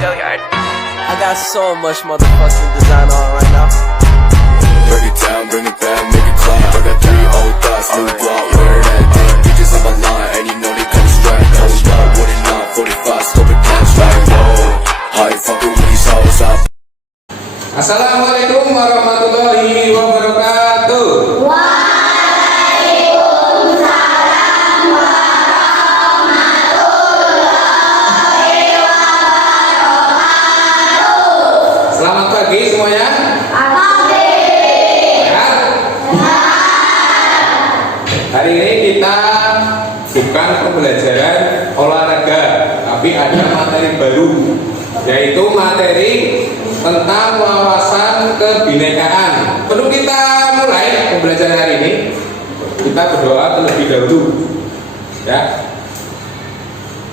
I got so much motherfucking design on right now. Break it down, bring it back, make it clap. I got 3 old thoughts, new block, where that thing. Bitches on my line, and you know they come straight. Hold up, what it not, 45, scope it cash like whoa. How you fucking with these hoes up? Assalamualaikum warahmatullahi wabarakatuh. Waalaikumsalam warahmatullahi wabarakatuh. Selamat pagi semuanya. Hari ini kita bukan pembelajaran olahraga, tapi ada materi baru, yaitu materi tentang wawasan kebinekaan. Sebelum kita mulai pembelajaran hari ini, kita berdoa terlebih dahulu. Ya,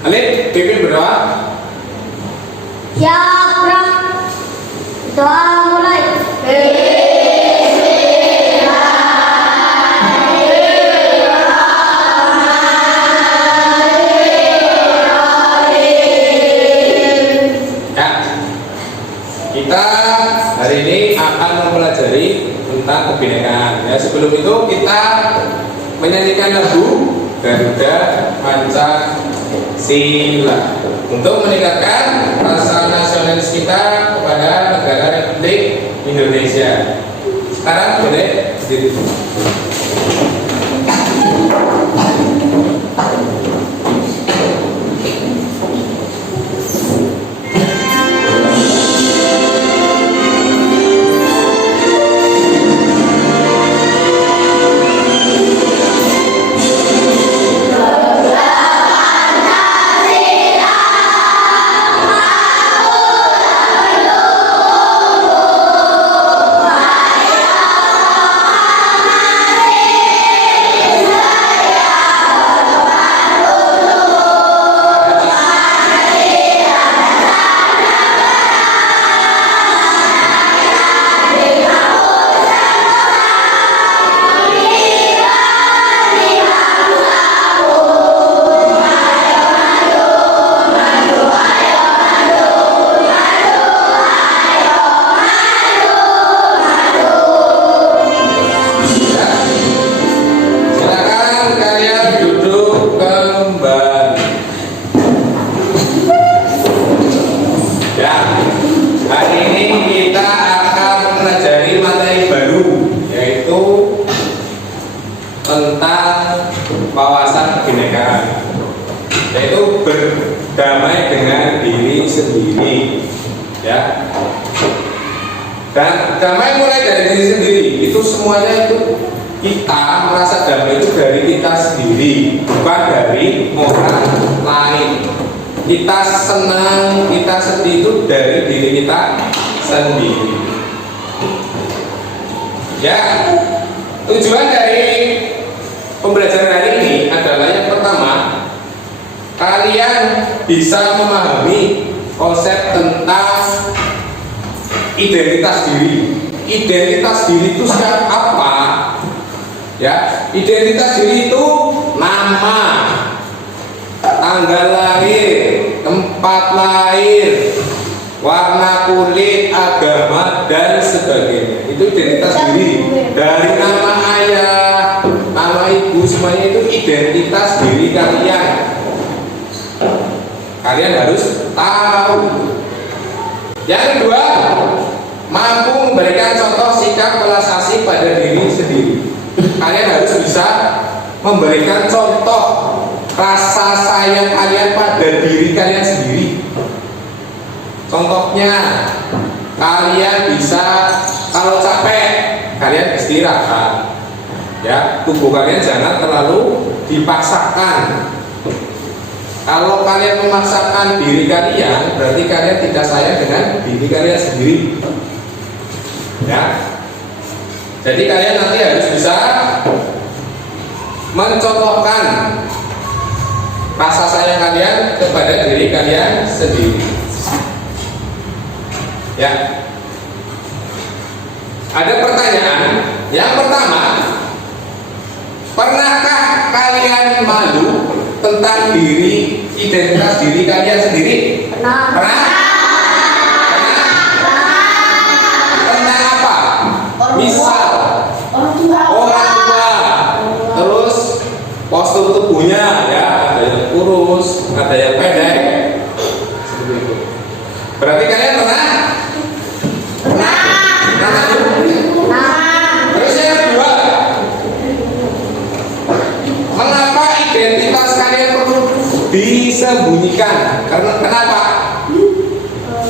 Alif, pimpin berdoa. Ya Rab, doa mulai. Kita hari ini akan mempelajari tentang kebinekaan. Ya, sebelum itu kita menyanyikan lagu Garuda Pancasila untuk meningkatkan rasa nasionalis kita kepada negara Republik Indonesia. Sekarang boleh berdiri. Tentang wawasan kebinekaan, yaitu berdamai dengan diri sendiri, ya. Dan damai mulai dari diri sendiri. Itu semuanya itu kita merasa damai itu dari kita sendiri, bukan dari orang lain. Kita senang, kita sedih itu dari diri kita sendiri. Ya, tujuan dari pembelajaran hari ini adalah yang pertama, kalian bisa memahami konsep tentang identitas diri. Identitas diri itu apa? Ya, identitas diri itu nama, tanggal lahir, tempat lahir, warna kulit, agama, dan sebagainya. Itu identitas diri. Dari nama ayah, nama ibu, semuanya itu identitas diri kalian. Kalian harus tahu. Yang kedua, mampu memberikan contoh sikap belas asih pada diri sendiri. Kalian harus bisa memberikan contoh rasa sayang kalian pada diri kalian sendiri. Contohnya, kalian bisa kalau capek, kalian istirahat. Ya, tubuh kalian jangan terlalu dipaksakan. Kalau kalian memaksakan diri kalian, berarti kalian tidak sayang dengan diri kalian sendiri. Ya, jadi kalian nanti harus bisa mencontohkan rasa sayang kalian kepada diri kalian sendiri. Ya, ada pertanyaan. Yang pertama, pernahkah kalian malu tentang diri, identitas diri kalian sendiri? Pernah. Pernah? Misal orang tua, terus postur tubuhnya ya, ada yang kurus, ada yang pendek. Seperti itu. Berarti kalian pernah? Terus yang kedua, mengapa identitas kalian perlu disembunyikan? Karena kenapa?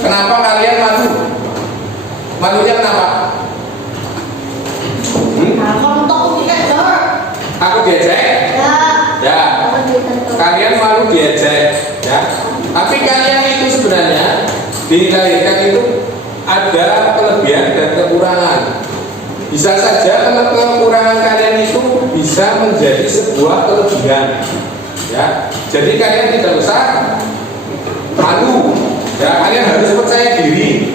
Kenapa kalian malu? Malunya kenapa? Aku diejek? Ya. Kalian malu diejek, ya. Tapi kalian itu sebenarnya dilahirkan itu ada kelebihan dan kekurangan. Bisa saja kekurangan kalian itu bisa menjadi sebuah kelebihan, ya. Jadi kalian tidak usah malu, ya. Kalian harus percaya diri.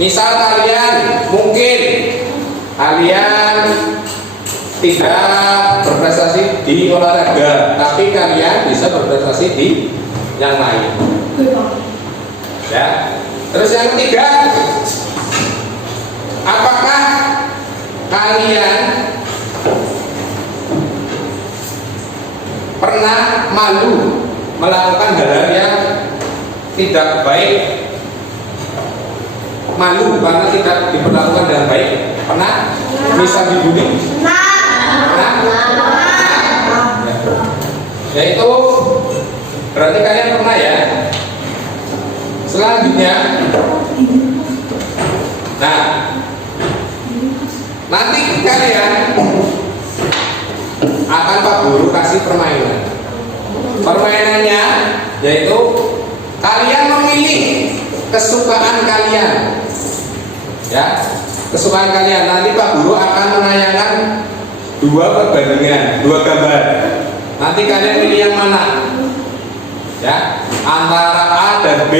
Misal kalian mungkin kalian tidak berprestasi di olahraga, tapi kalian bisa berprestasi di yang lain. Ya. Terus yang ketiga, apakah kalian pernah malu melakukan hal-hal yang tidak baik? Malu karena tidak diperlakukan dengan baik? Pernah? Misal dibully? Pernah? Ya itu berarti kalian pernah ya. Selanjutnya, nah, nanti kalian akan Pak Guru kasih permainan. Permainannya yaitu kalian memilih kesukaan kalian, ya, kesukaan kalian. Nanti Pak Guru akan menanyakan dua perbandingan, dua gambar. Nanti kalian pilih yang mana? Ya, antara A dan B.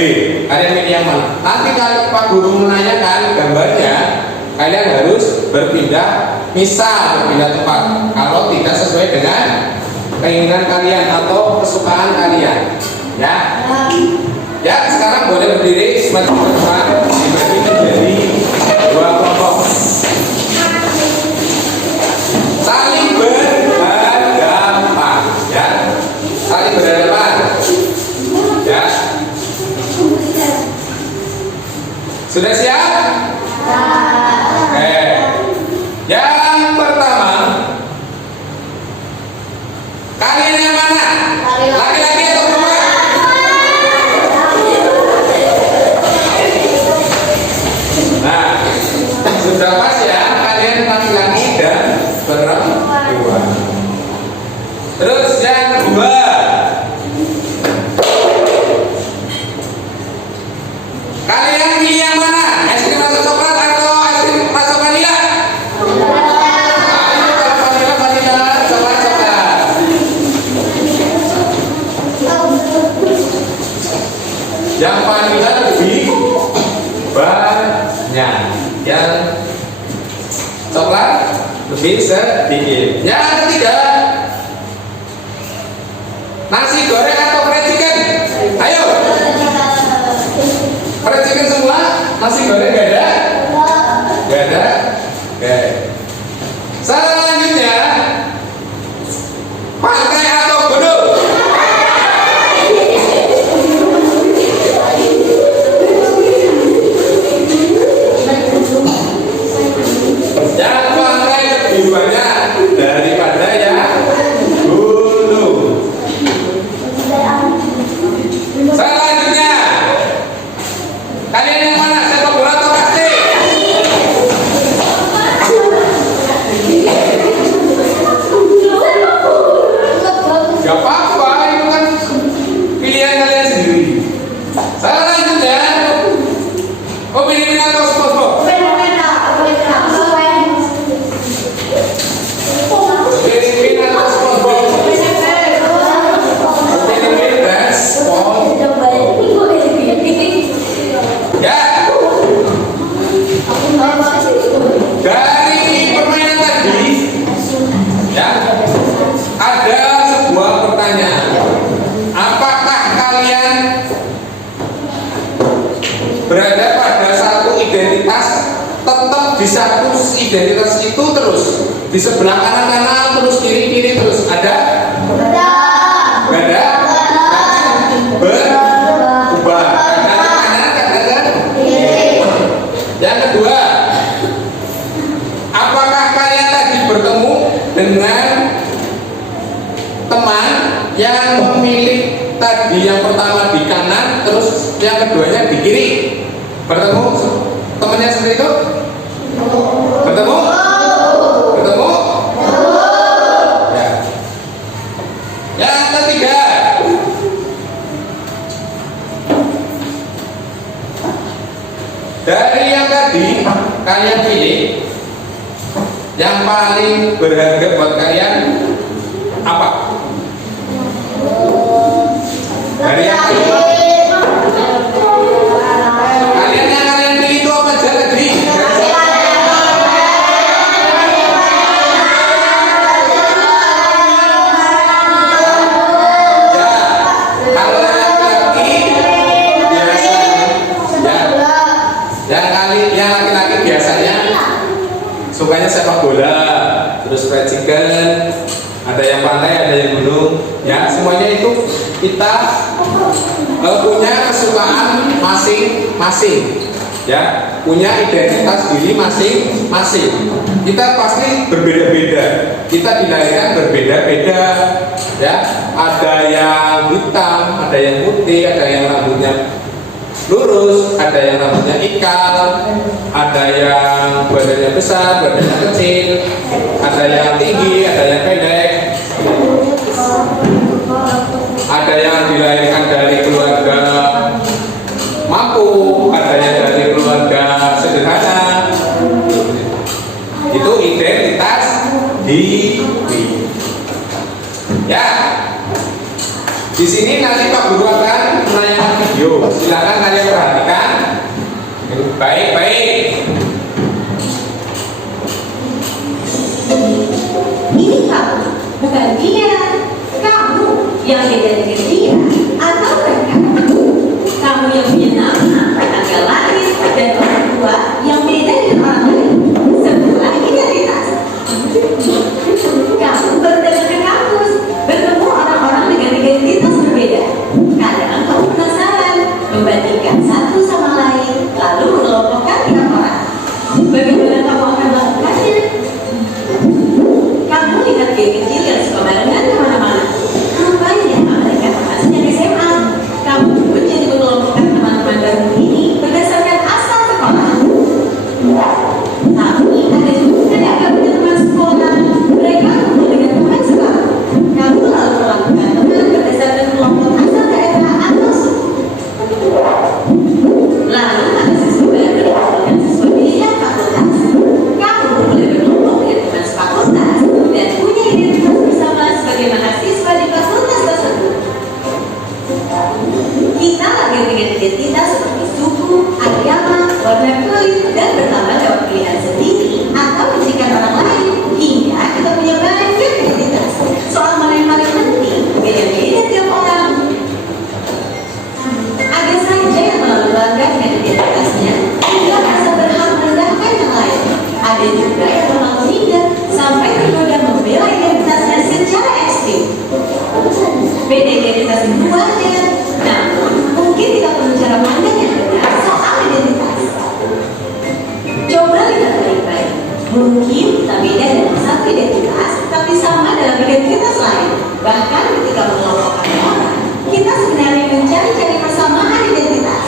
Kalian pilih yang mana? Nanti kalau Pak Guru menanyakan gambarnya, kalian harus berpindah, misal berpindah tempat. Kalau tidak sesuai dengan keinginan kalian atau kesukaan kalian, ya. Ya, sekarang boleh berdiri semacam depan, dibagi menjadi dua kelompok. Saling berhadapan, ya. Saling berhadapan, ya. Sudah siap? Oke. Yang pertama, kalian yang mana? Laki-laki atau perempuan? Nah, sudah pas ya, kalian laki-laki dan perempuan. Terus yang kedua, kalian pilih yang mana? Es krim rasa coklat atau es krim rasa vanila? Ayo, vanila, vanila, coklat, coklat. Yang vanila lebih banyak, yang coklat lebih sedikit. Yang ketiga, nasi goreng atau fried chicken? Ayo, fried chicken semua, nasi goreng gak ada? Gak ada? Oke. Selanjutnya, pantai atau gunung? Yang pantai lebih banyak daripada yang gunung. Selanjutnya, kalian yang mana? Sepak bola atau basket? identitas itu terus di sebelah kanan terus kiri terus ada berubah kadang yang kedua, apakah kalian tadi bertemu dengan teman yang memilih tadi yang pertama di kanan terus yang keduanya di kiri? Bertemu temannya seperti itu? Bertemu? Ya. Yang ketiga, dari yang tadi kalian pilih yang paling berharga buat kalian apa? Dari yang pilih kalian pilih itu apa aja tadi? Yang laki-laki biasanya sukanya sepak bola, terus fried chicken, ada yang pantai, ada yang gunung, ya semuanya itu kita punya kesukaan masing-masing, ya punya identitas diri masing-masing. Kita pasti berbeda-beda, kita dilahirkan berbeda-beda, ya ada yang hitam, ada yang putih, ada yang rambutnya lurus, ada yang rambutnya ikal, ada yang badannya besar, badannya kecil, ada yang tinggi, ada yang pendek, ada yang dilahirkan dari keluarga mampu, ada yang dari keluarga sederhana. Itu identitas diri. Ya. Di sini nanti Pak Guru akan menayangkan video. Silakan kalian perhatikan. Baik. Ini kamu, bukan dia. Kamu yang beda dengan dia, atau mereka. Kamu yang punya nama, tanggal lahir, dan orang tua yang beda dengan orang lain. Sebuah identitas. Kamu baru datang ke kampus, bertemu orang-orang dengan identitas berbeda. Kadang kamu penasaran, membandingkan satu sama lain, lalu mengelompokkan tiap orang. Bagaimana kamu akan melakukannya? Kamu lihat geng kecil yang suka barengan kemana-mana. Rupanya mereka teman sejak SMA. Kamu pun jadi mengelompokkan teman-teman baru ini berdasarkan asal sekolah. Tapi ada juga yang gak punya teman sekolah. Mereka kumpul dengan teman sekolah. Kamu lalu melakukan teman berdasarkan kelompok asal daerah atau suku. Lalu ada siswa baru dan siswa pilihan fakultas. Kamu mulai berkelompok dengan teman fakultas dan punya identitas bersama sebagai mahasiswa di fakultas tersebut. Kita lahir dengan identitas seperti suku, agama, warna kulit, dan bertambah lewat pilihan sendiri atau bisikan orang lain hingga kita punya banyak identitas. Soal mana yang paling penting, beda-beda tiap orang. Ada saja yang melalui bangga dengan identitasnya hingga merasa berhak merendahkan yang lain. Ada juga yang terlalu minder sampai tergoda membela identitasnya secara ekstrim. Beda identitas itu wajar, namun mungkin kita perlu cara pandang yang benar soal identitas. Coba lihat baik-baik. Mungkin kita beda dalam satu identitas, tapi sama dalam identitas lain. Bahkan ketika mengelompokkan orang, kita sebenarnya mencari-cari persamaan identitas.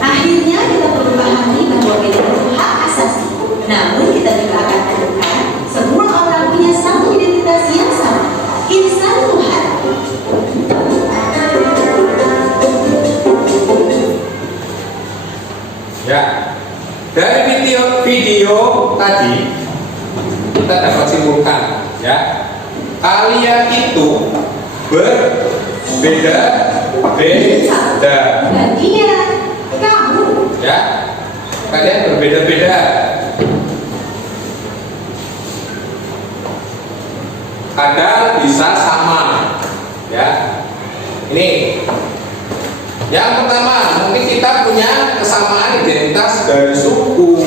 Akhirnya kita perlu pahami bahwa beda itu hak asasi. Namun kita juga akan temukan semua orang punya satu identitas yang sama, insan Tuhan. Ya. Dari video tadi kita dapat simpulkan, ya kalian itu berbeda. Dan dia, kamu. Ya, kalian berbeda-beda. Kadang bisa sama, ya. Ini yang pertama, mungkin kita punya kesamaan identitas dari suku,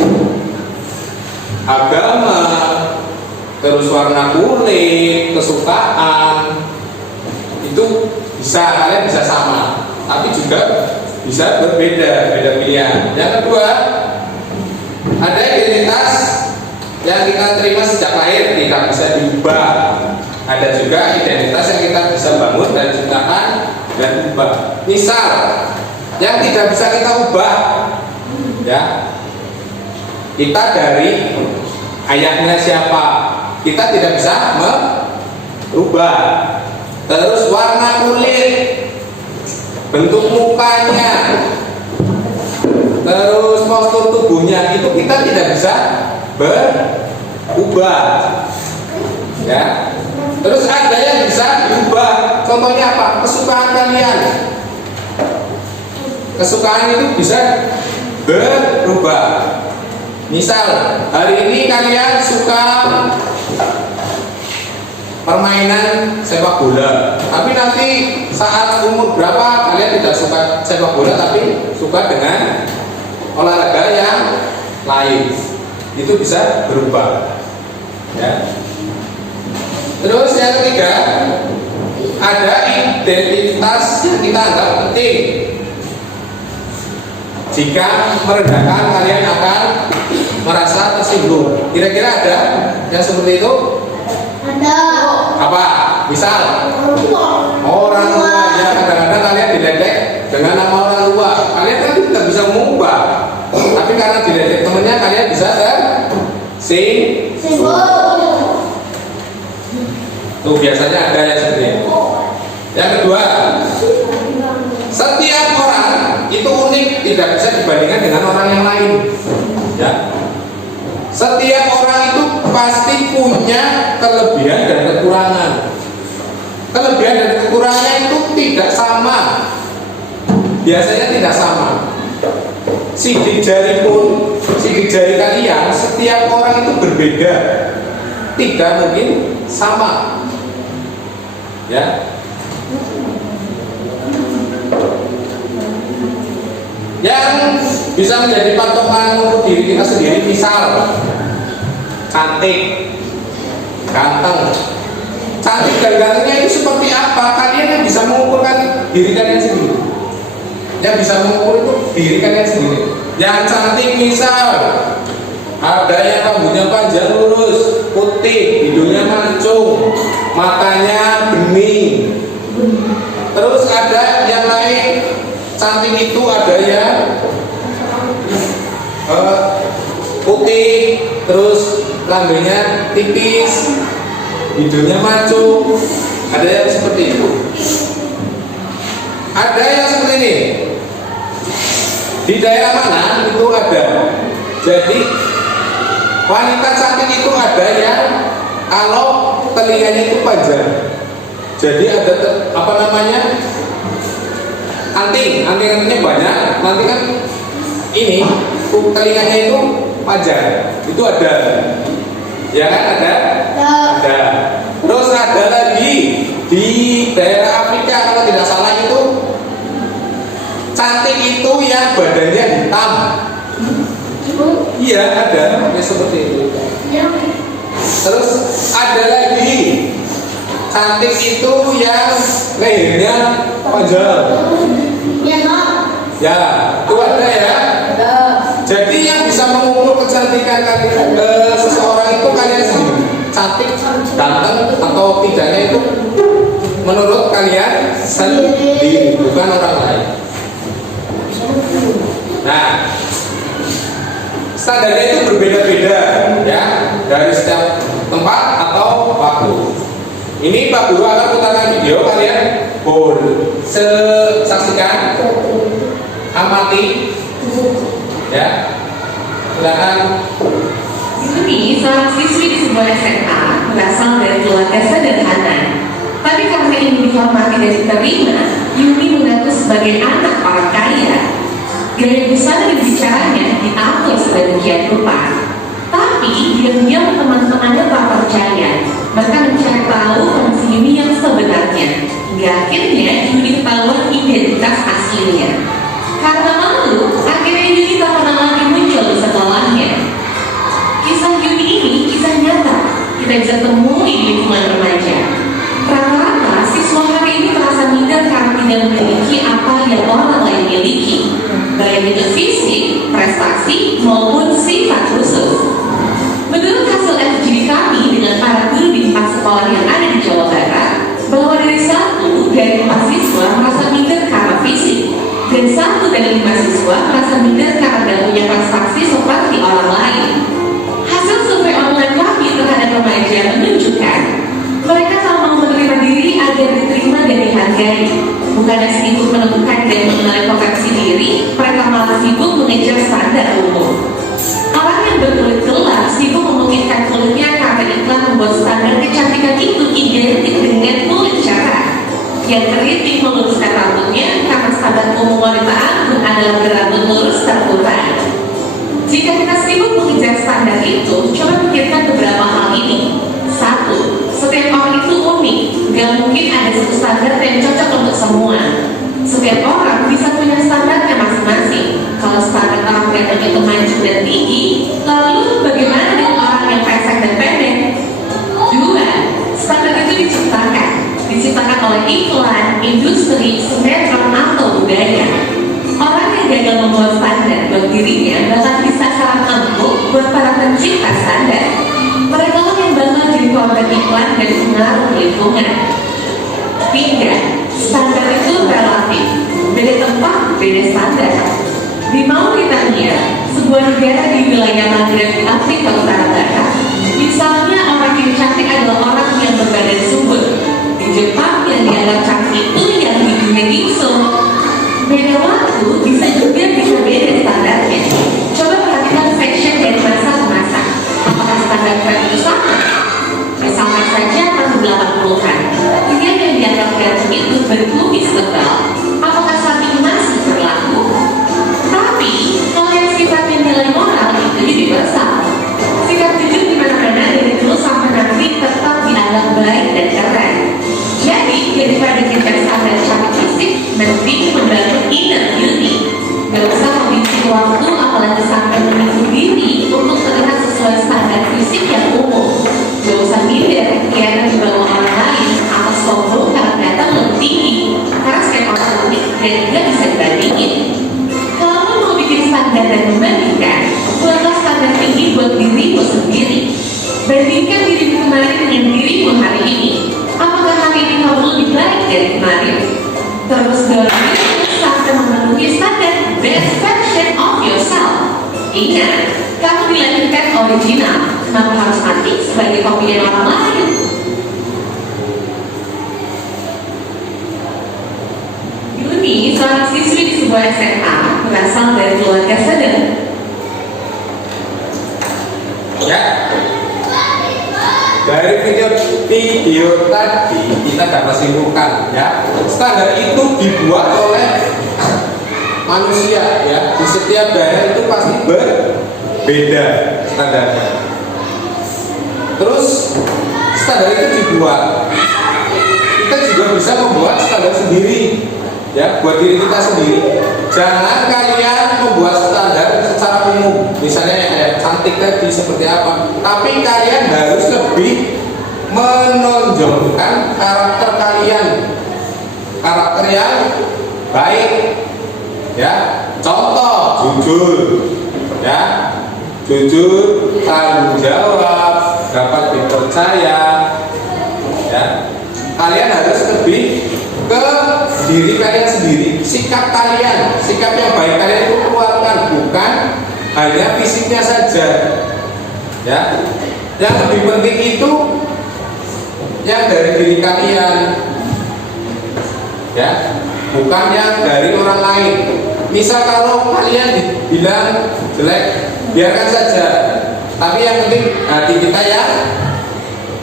agama, terus warna kulit, kesukaan, itu bisa, kalian bisa sama, tapi juga bisa berbeda, beda pilihan. Yang kedua, ada identitas yang kita terima sejak lahir, tidak bisa diubah. Ada juga identitas yang kita bisa bangun dan ciptakan dan ubah. Misal, yang tidak bisa kita ubah, ya, kita dari ayahnya siapa, kita tidak bisa merubah. Terus warna kulit, bentuk mukanya, terus postur tubuhnya, itu kita tidak bisa berubah, ya. Terus ada yang bisa diubah. Contohnya apa? Kesukaan kalian. Kesukaan itu bisa berubah. Misal, hari ini kalian suka permainan sepak bola, tapi nanti saat umur berapa kalian tidak suka sepak bola, tapi suka dengan olahraga yang lain. Itu bisa berubah, ya. Terus yang ketiga, ada identitas yang kita anggap penting. Jika merendahkan, kalian akan merasa tersinggung. Kira-kira ada yang seperti itu? Ada. Apa? Misal orang tua, ya, kadang-kadang kalian diledek dengan nama orang tua. Kalian kan tidak bisa mengubah, tapi karena diledek temennya, kalian bisa tersinggung. Tuh biasanya ada yang seperti itu. Yang kedua, setiap orang itu unik, tidak bisa dibandingkan dengan orang yang lain, ya. Setiap orang itu pasti punya kelebihan dan kekurangan. Kelebihan dan kekurangannya itu tidak sama. Biasanya tidak sama. Sidik jari pun, sidik jari kalian, setiap orang itu berbeda. Tidak mungkin sama, ya. Yang bisa menjadi patokan untuk diri kita sendiri, misal cantik, ganteng. Cantik dan gantengnya itu seperti apa? Kalian yang bisa mengukurkan diri kalian sendiri. Yang bisa mengukur itu diri kalian sendiri. Yang cantik misal ada yang rambutnya panjang lurus, putih, hidungnya mancung, matanya bening. Terus ada yang lain, cantik itu ada yang putih, terus rambutnya tipis, hidungnya mancung. Ada yang seperti itu. Ada yang seperti ini. Di daerah mana itu ada. Jadi wanita cantik itu ada yang kalau telinganya itu panjang. Jadi ada apa namanya? Anting-antingnya banyak. Nanti kan ini telinganya itu panjang. Itu ada. Ya kan ada? Ada. Terus ada lagi di daerah Afrika kalau tidak salah itu cantik itu yang badannya hitam. Iya ada, ya seperti itu. Terus ada lagi cantik itu yang lehernya panjang. Ya, itu ada ya. Jadi yang bisa mengukur kecantikan seseorang itu kalian sendiri. Cantik, ganteng atau tidaknya itu menurut kalian sendiri, bukan orang lain. Nah, standarnya itu berbeda-beda ya dari setiap tempat atau waktu. Ini Pak Guru akan putarkan video, kalian boleh saksikan, amati, ya. Silakan. Yuni, seorang siswi di sebuah SMA, berasal dari keluarga sederhana. Tapi karena ingin dihormati dan diterima, Yuni mengaku sebagai anak orang kaya. Gaya busana dan bicaranya diatur sedemikian rupa. Tapi diam-diam teman-temannya tak percaya, bahkan mencari tahu kondisi Yuni yang sebenarnya. Hingga akhirnya Yuni ketahuan identitas aslinya. Karena malu, akhirnya Yuni tak pernah lagi muncul di sekolahnya. Kisah Yuni ini kisah nyata. Kita bisa tidak memiliki apa yang orang lain miliki, baik itu fisik, prestasi, maupun sifat khusus. Menurut hasil FGD kami dengan para guru di 4 sekolah yang ada di Jawa Barat, bahwa dari 1 dari 5 siswa merasa minder karena fisik, dan 1 dari 5 siswa merasa minder karena tidak punya prestasi seperti orang lain. Hasil survei online kami terhadap remaja menunjukkan mereka tak mau menerima diri agar diterima dan dihargai. Bukannya sibuk menemukan dan mengenali potensi diri, mereka malah sibuk mengejar standar umum. Orang yang berkulit gelap sibuk memungkinkan kulitnya karena iklan membuat standar kecantikan itu identik dengan kulit cerah. Yang keriting meluruskan rambutnya karena standar umum wanita anggun adalah berambut lurus terputar. Jika kita sibuk mengejar standar itu, coba pikirkan beberapa hal ini. 1. Setiap orang itu unik, gak mungkin ada satu standar yang cocok untuk semua. Setiap orang bisa punya standarnya masing-masing. Kalau standar orang kelihatan itu mancung dan tinggi, lalu bagaimana dengan orang yang pesek dan pendek? 2. Standar itu diciptakan oleh iklan, industri, sinetron, atau budaya. Orang yang gagal membuat standar buat dirinya bahkan bisa salah empuk buat para pencipta standar. Mereka lah yang bakal jadi korban iklan dan pengaruh lingkungan. 3. Standar itu relatif. Beda tempat, beda standar. Di Mauritania, sebuah negara di wilayah Maghreb di Afrika Utara Barat, misalnya orang yang cantik adalah orang yang berbadan subur. Di Jepang yang dianggap cantik itu yang hidungnya gingsung. Beda waktu bisa juga bisa beda standarnya. Coba perhatikan fashion dari masa ke masa. Apakah standar tren itu sama? Misalkan saja tahun 80-an, pria yang dianggap ganteng itu berkumis tebal. Apakah saat ini masih berlaku? Tapi kalau yang sifatnya nilai moral itu universal. Sikap jujur di mana-mana dari dulu sampai nanti tetap dianggap baik dan keren. Jadi daripada kita standar cantik fisik, mending membangun inner beauty. Gak usah mengisi waktu apalagi sampai menipu diri untuk terlihat sesuai standar fisik yang umum. Gak usah minder karena di bawah orang lain atau sombong karena kelihatan lebih tinggi. Karena setiap orang unik dan tidak bisa dibandingin. Kalau mau bikin standar dan membandingkan, buatlah standar tinggi buat dirimu sendiri. Bandingkan dirimu kemarin dengan dirimu hari ini. Apakah hari ini kamu lebih baik dari kemarin? Terus dorong diri sampai memenuhi standar best version of yourself. Ingat, kamu dilahirkan original. Kenapa harus mati sebagai kopian orang lain? Yuni, seorang siswi di sebuah SMA, berasal dari keluarga sederhana. Ya, dari video tadi kita dapat simpulkan ya, standar itu dibuat oleh manusia ya. Di setiap daerah itu pasti berbeda standarnya. Terus standar itu dibuat, kita juga bisa membuat standar sendiri ya, buat diri kita sendiri. Jangan kalian membuat standar secara umum, misalnya cantik tadi seperti apa, tapi kalian harus lebih menonjolkan karakter kalian, karakter yang baik ya. Contoh, jujur ya, jujur, tanggung jawab, dapat dipercaya ya. Kalian harus lebih ke diri kalian sendiri, sikap kalian, sikap yang baik kalian itu keluarkan, bukan hanya fisiknya saja ya. Yang lebih penting itu yang dari diri kalian ya, bukan yang dari orang lain. Misal kalau kalian dibilang jelek, biarkan saja, tapi yang penting hati kita yang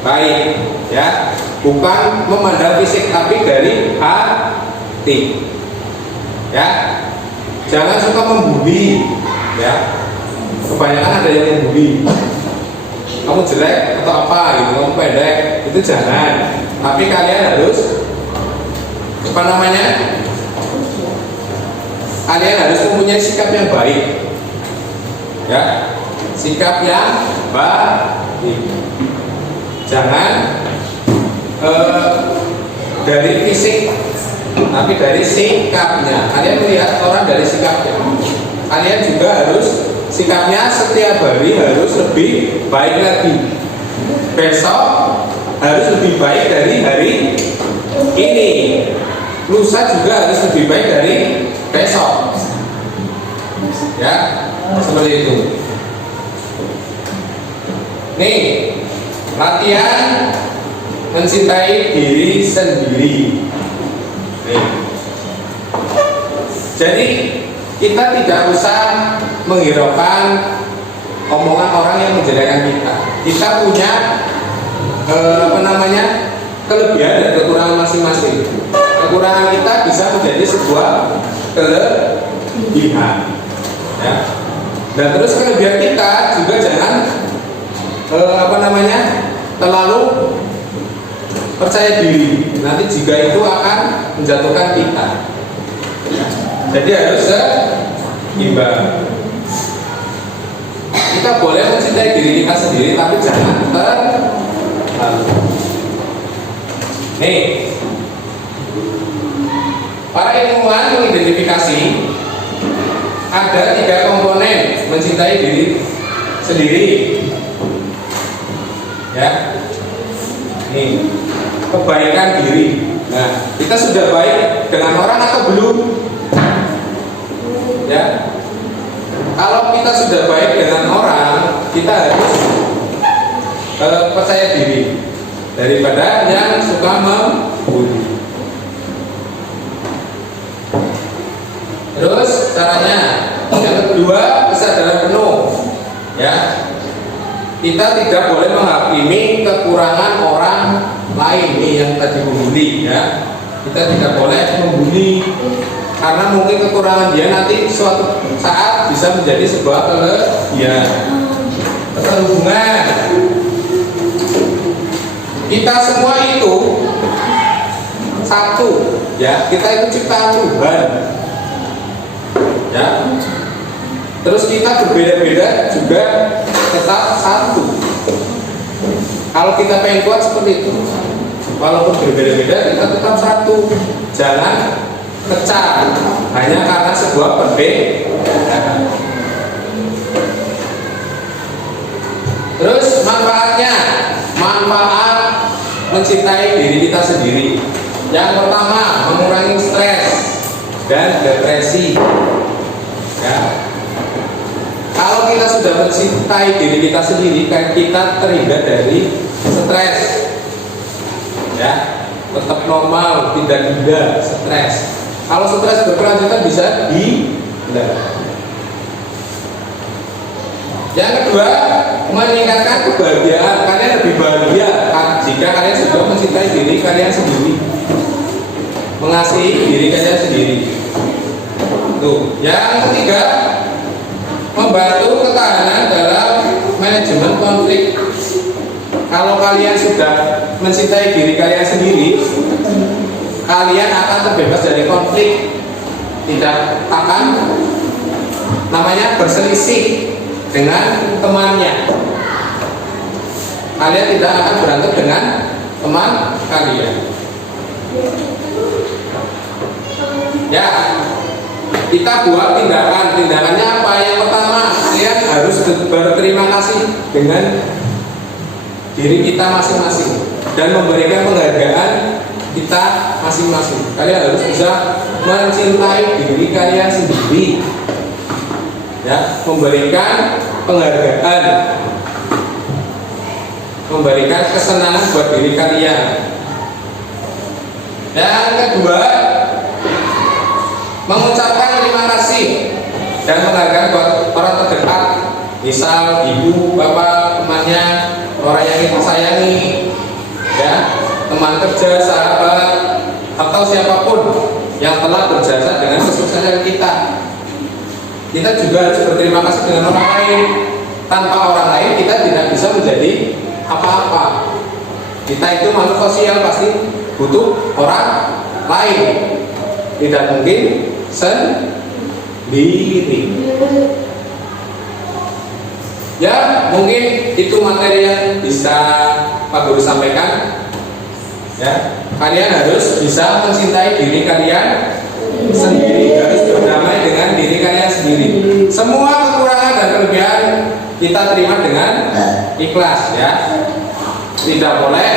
baik ya, bukan memandang fisik tapi dari hati ya. Jangan suka membuli ya, kebanyakan ada yang membuli, kamu jelek atau apa gitu, kamu pendek, itu jangan. Tapi kalian harus apa namanya, kalian harus mempunyai sikap yang baik ya, sikap yang baik. Jangan dari fisik tapi dari sikapnya. Kalian melihat orang dari sikapnya. Kalian juga harus sikapnya setiap hari harus lebih baik lagi. Besok harus lebih baik dari hari ini. Lusa juga harus lebih baik dari besok. Ya, seperti itu. Nih, latihan mencintai diri sendiri. Nih. Jadi kita tidak usah menghiraukan omongan orang yang menjelekan kita. Kita punya kelebihan dan kekurangan masing-masing. Kekurangan kita bisa menjadi sebuah kelebihan. Ya. Dan terus kelebihan kita juga jangan terlalu percaya diri. Nanti jika itu akan menjatuhkan kita. Jadi harus seimbang. Kita boleh mencintai diri kita sendiri, tapi jangan terlalu. Nih, para ilmuwan mengidentifikasi ada 3 komponen mencintai diri sendiri. Ya, nih, kebaikan diri. Nah, kita sudah baik dengan orang atau belum? Ya, kalau kita sudah baik dengan orang, kita harus percaya diri daripada yang suka membuli. Terus caranya, yang kedua, kesadaran penuh. Ya, kita tidak boleh menghakimi kekurangan orang lain. Nih yang tadi membuli, ya. Kita tidak boleh membuli karena mungkin kekurangan dia nanti suatu saat bisa menjadi sebuah kelebihan. Keterhubungan. Kita semua itu satu, ya. Kita itu ciptaan Tuhan. Ya. Terus kita berbeda-beda juga tetap satu. Kalau kita pengen kuat seperti itu, walaupun berbeda-beda kita tetap satu. Jangan pecah hanya karena sebuah perbedaan. Terus manfaatnya, manfaat mencintai diri kita sendiri. Yang pertama, mengurangi stres dan depresi. Ya. Kalau kita sudah mencintai diri kita sendiri, kan kita terhindar dari stres. Ya, tetap normal, tidak gila, stres. Kalau stres berkelanjutan bisa dihindar. Yang kedua, meningkatkan kebahagiaan. Kalian lebih bahagia jika kalian sudah mencintai diri kalian sendiri, mengasihi diri kalian sendiri. Tuh. Yang ketiga, membantu ketahanan dalam manajemen konflik. Kalau kalian sudah mencintai diri kalian sendiri, kalian akan terbebas dari konflik, tidak akan berselisih dengan temannya. Kalian tidak akan berantem dengan teman kalian. Ya, kita buat tindakannya apa? Yang pertama, kalian harus berterima kasih dengan diri kita masing-masing dan memberikan penghargaan kita masing-masing. Kalian harus bisa mencintai diri kalian sendiri, ya, memberikan penghargaan, memberikan kesenangan buat diri kalian. Yang kedua, mengucapkan terima kasih dan menghargai buat orang terdekat, misal ibu, bapak, temannya, orang yang kita sayangi, ya, teman kerja, sahabat, atau siapapun yang telah berjasa dengan kesuksesan kita. Kita juga harus berterima kasih dengan orang lain. Tanpa orang lain kita tidak bisa menjadi apa-apa. Kita itu makhluk sosial, pasti butuh orang lain. Tidak mungkin sendiri. Ya, mungkin itu materi yang bisa Pak Guru sampaikan. Ya, kalian harus bisa mencintai diri kalian sendiri, harus berdamai dengan diri kalian sendiri. Semua kekurangan dan kelebihan kita terima dengan ikhlas ya. Tidak boleh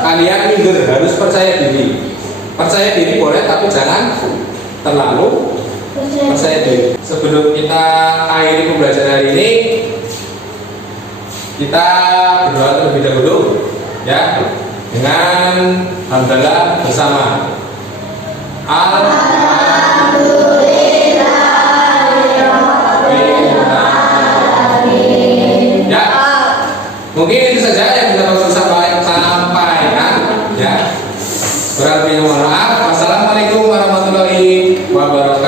kalian minder, harus percaya diri. Percaya diri boleh, tapi jangan terlalu percaya diri. Sebelum kita akhiri pembelajaran hari ini, kita berdoa terlebih dahulu ya, dengan hamdalah bersama. Ya, mungkin itu saja yang bisa Pak sampaikan ya. Berarti mohon maaf. Wassalamualaikum warahmatullahi wabarakatuh.